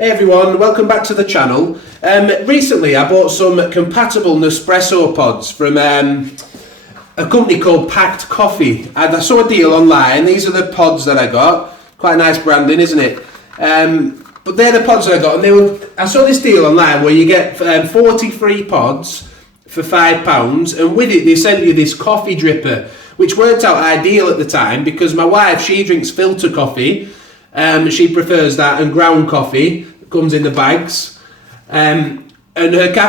Hey everyone, welcome back to the channel. Recently I bought some compatible Nespresso pods from a company called Pact Coffee. And I saw a deal online. These are the pods that I got. Quite nice branding, isn't it? But they're the pods that I got, and I saw this deal online where you get 40 free pods for £5, and with it they sent you this coffee dripper, which worked out ideal at the time because my wife, she drinks filter coffee. She prefers that, and ground coffee comes in the bags. And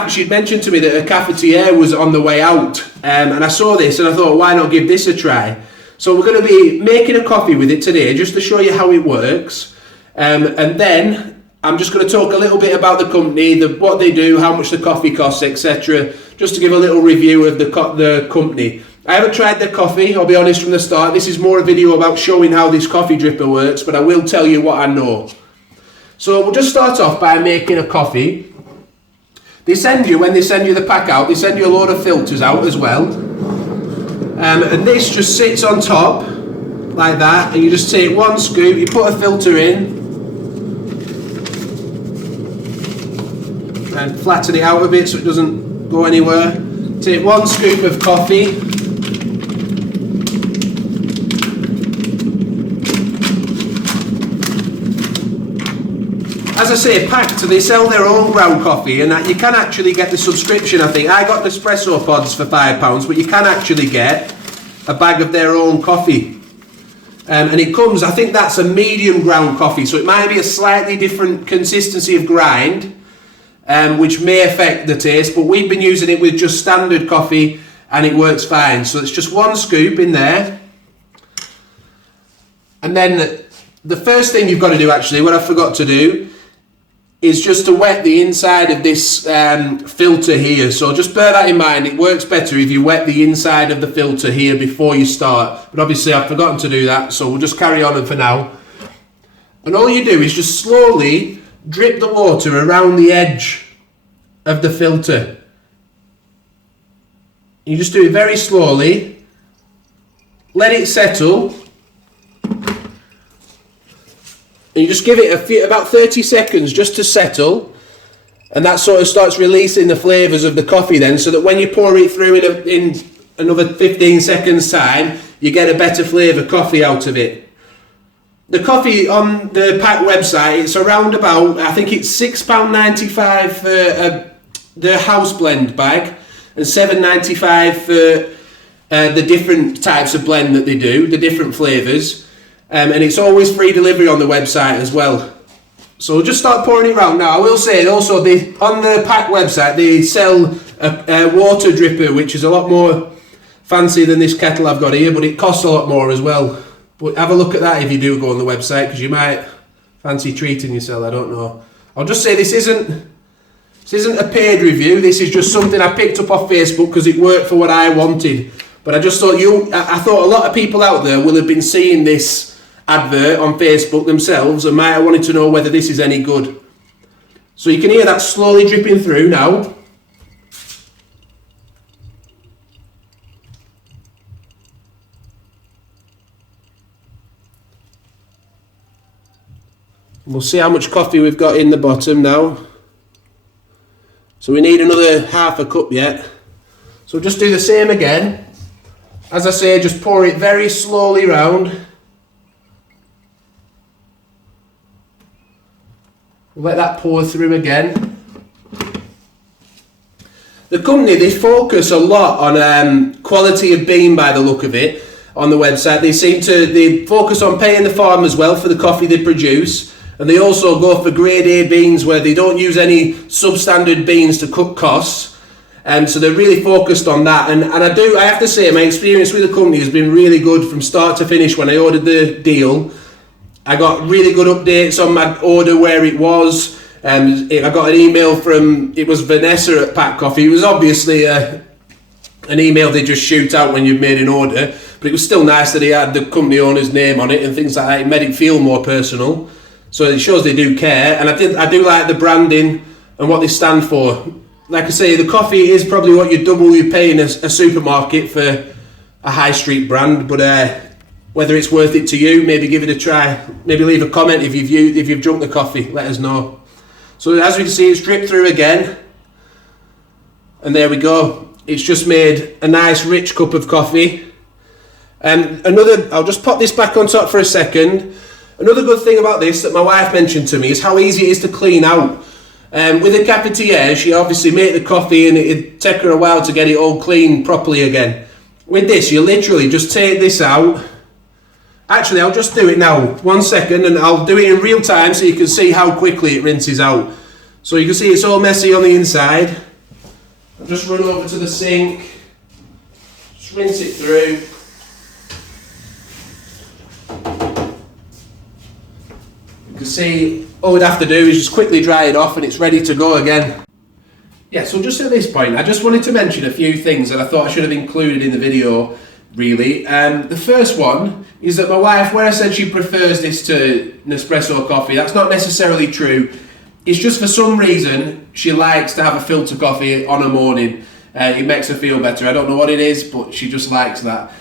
she'd mentioned to me that her cafetiere was on the way out, and I saw this and I thought, why not give this a try? So we're going to be making a coffee with it today, just to show you how it works. And then I'm just going to talk a little bit about the company, what they do, how much the coffee costs, etc. Just to give a little review of the company. I haven't tried their coffee, I'll be honest from the start. This is more a video about showing how this coffee dripper works, but I will tell you what I know. So we'll just start off by making a coffee. When they send you the pack out, they send you a load of filters out as well. And this just sits on top, like that, and you just take one scoop, you put a filter in, and flatten it out a bit so it doesn't go anywhere. Take one scoop of coffee. As I say, Pact, they sell their own ground coffee, and you can actually get the subscription, I think. I got Nespresso pods for £5, but you can actually get a bag of their own coffee. And it comes, I think that's a medium ground coffee, so it might be a slightly different consistency of grind, which may affect the taste, but we've been using it with just standard coffee, and it works fine. So it's just one scoop in there. And then the first thing you've got to do, actually, what I forgot to do, is just to wet the inside of this filter here. So just bear that in mind. It works better if you wet the inside of the filter here before you start. But obviously I've forgotten to do that, so we'll just carry on for now. And all you do is just slowly drip the water around the edge of the filter. You just do it very slowly. Let it settle. And you just give it about 30 seconds just to settle, and that sort of starts releasing the flavours of the coffee then, so that when you pour it through in another 15 seconds time, you get a better flavour coffee out of it. The coffee on the Pact website, it's around about, I think it's £6.95 for the house blend bag, and £7.95 for the different types of blend that they do, the different flavours. And it's always free delivery on the website as well. So we'll just start pouring it around now. I will say also, on the Pact website, they sell a water dripper, which is a lot more fancy than this kettle I've got here, but it costs a lot more as well. But have a look at that if you do go on the website, because you might fancy treating yourself, I don't know. I'll just say this isn't a paid review. This is just something I picked up off Facebook because it worked for what I wanted. But I just thought I thought a lot of people out there will have been seeing this advert on Facebook themselves and might have wanted to know whether this is any good. So you can hear that slowly dripping through now. We'll see how much coffee we've got in the bottom now. So we need another half a cup yet. So we'll just do the same again. As I say, just pour it very slowly round. Let that pour through again. The company, they focus a lot on quality of bean by the look of it on the website. They focus on paying the farmers well for the coffee they produce, and they also go for grade A beans where they don't use any substandard beans to cut costs. So they're really focused on that, and I have to say my experience with the company has been really good from start to finish. When I ordered the deal, I got really good updates on my order, where it was. I got an email from, it was Vanessa at Pact Coffee. It was obviously an email they just shoot out when you've made an order, but it was still nice that he had the company owner's name on it and things like that. It made it feel more personal, so it shows they do care. And I do like the branding and what they stand for. Like I say, the coffee is probably what you double you pay in a supermarket for a high street brand, but whether it's worth it to you, maybe give it a try. Maybe leave a comment if you've drunk the coffee. Let us know. So as we can see, it's dripped through again. And there we go. It's just made a nice rich cup of coffee. And I'll just pop this back on top for a second. Another good thing about this that my wife mentioned to me is how easy it is to clean out. With a cafetiere, she obviously made the coffee and it'd take her a while to get it all clean properly again. With this, you literally just take this out. Actually, I'll just do it now. 1 second, and I'll do it in real time so you can see how quickly it rinses out. So you can see it's all messy on the inside. I'll just run over to the sink. Just rinse it through. You can see all we'd have to do is just quickly dry it off and it's ready to go again. Yeah, so just at this point, I just wanted to mention a few things that I thought I should have included in the video, really. The first one is that my wife, where I said she prefers this to Nespresso coffee, that's not necessarily true. It's just for some reason she likes to have a filter coffee on a morning. It makes her feel better. I don't know what it is, but she just likes that.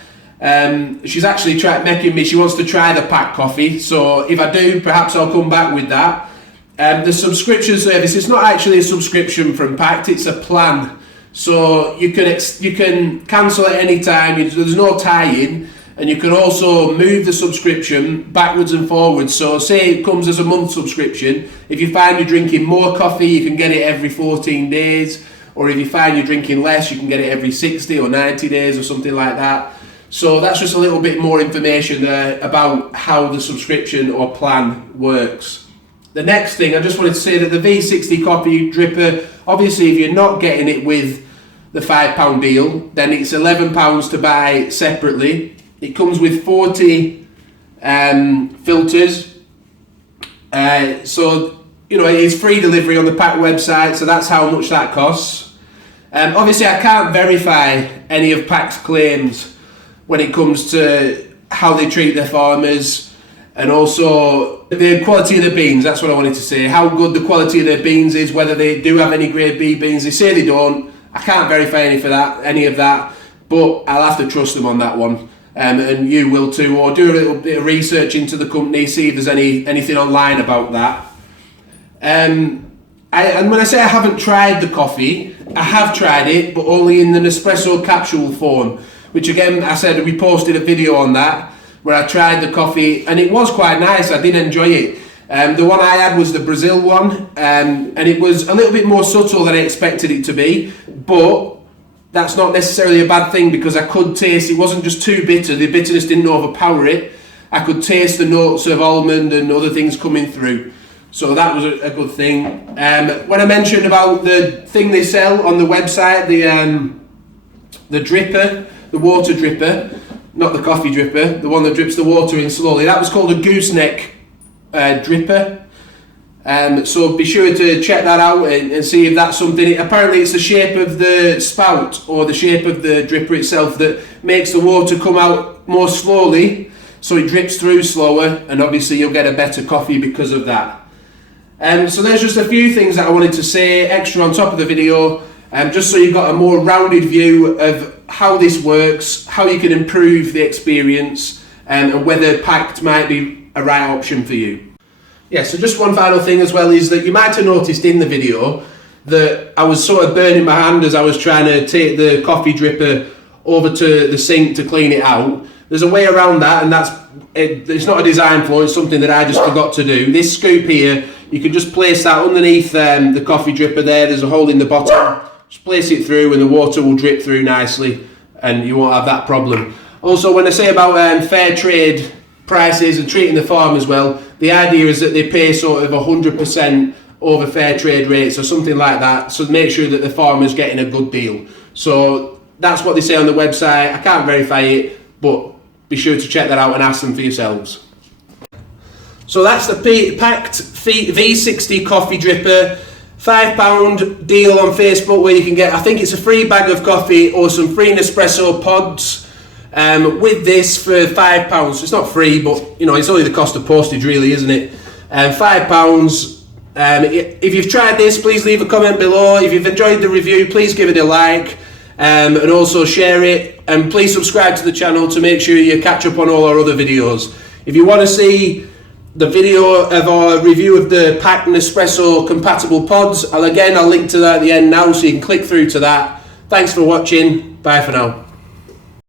She's actually she wants to try the Pact Coffee, so if I do, perhaps I'll come back with that. The subscription service, it's not actually a subscription from Pact, it's a plan. So you can cancel at any time, there's no tie-in, and you can also move the subscription backwards and forwards. So say it comes as a month subscription, if you find you're drinking more coffee, you can get it every 14 days, or if you find you're drinking less, you can get it every 60 or 90 days or something like that. So that's just a little bit more information there about how the subscription or plan works. The next thing, I just wanted to say that the V60 Coffee Dripper, obviously if you're not getting it with the £5 deal, then it's £11 to buy separately. It comes with 40 filters. So, it is free delivery on the Pact website, so that's how much that costs. Obviously I can't verify any of Pact's claims when it comes to how they treat their farmers, and also the quality of the beans. That's what I wanted to say. How good the quality of their beans is, whether they do have any grade B beans. They say they don't. I can't verify any of that, but I'll have to trust them on that one. And you will too, or do a little bit of research into the company, see if there's anything online about that. And when I say I haven't tried the coffee, I have tried it, but only in the Nespresso capsule form, which again, I said we posted a video on that, where I tried the coffee, and it was quite nice. I did enjoy it. The one I had was the Brazil one, and it was a little bit more subtle than I expected it to be, but that's not necessarily a bad thing, because I could taste, it wasn't just too bitter, the bitterness didn't overpower it. I could taste the notes of almond and other things coming through, so that was a good thing. When I mentioned about the thing they sell on the website, the dripper, the water dripper, not the coffee dripper, the one that drips the water in slowly, that was called a gooseneck dripper. So be sure to check that out and see if that's something. Apparently it's the shape of the spout or the shape of the dripper itself that makes the water come out more slowly, so it drips through slower, and obviously you'll get a better coffee because of that. So there's just a few things that I wanted to say extra on top of the video, just so you've got a more rounded view of how this works, how you can improve the experience, and whether Pact might be a right option for you. Yeah, so just one final thing as well is that you might have noticed in the video that I was sort of burning my hand as I was trying to take the coffee dripper over to the sink to clean it out. There's a way around that, and it's not a design flaw, it's something that I just forgot to do. This scoop here, you can just place that underneath the coffee dripper there. There's a hole in the bottom. Just place it through and the water will drip through nicely, and you won't have that problem. Also, when I say about fair trade prices and treating the farmers well, the idea is that they pay sort of 100% over fair trade rates or something like that, so make sure that the farmer's getting a good deal. So that's what they say on the website. I can't verify it, but be sure to check that out and ask them for yourselves. So that's the Pact V60 Coffee Dripper. £5 deal on Facebook where you can get, I think it's a free bag of coffee or some free Nespresso pods with this for £5. So it's not free, but it's only the cost of postage really, isn't it? £5. If you've tried this, please leave a comment below. If you've enjoyed the review, please give it a like, and also share it, and please subscribe to the channel to make sure you catch up on all our other videos. If you want to see the video of our review of the Pact Nespresso compatible pods. I'll link to that at the end now, so you can click through to that. Thanks for watching. Bye for now.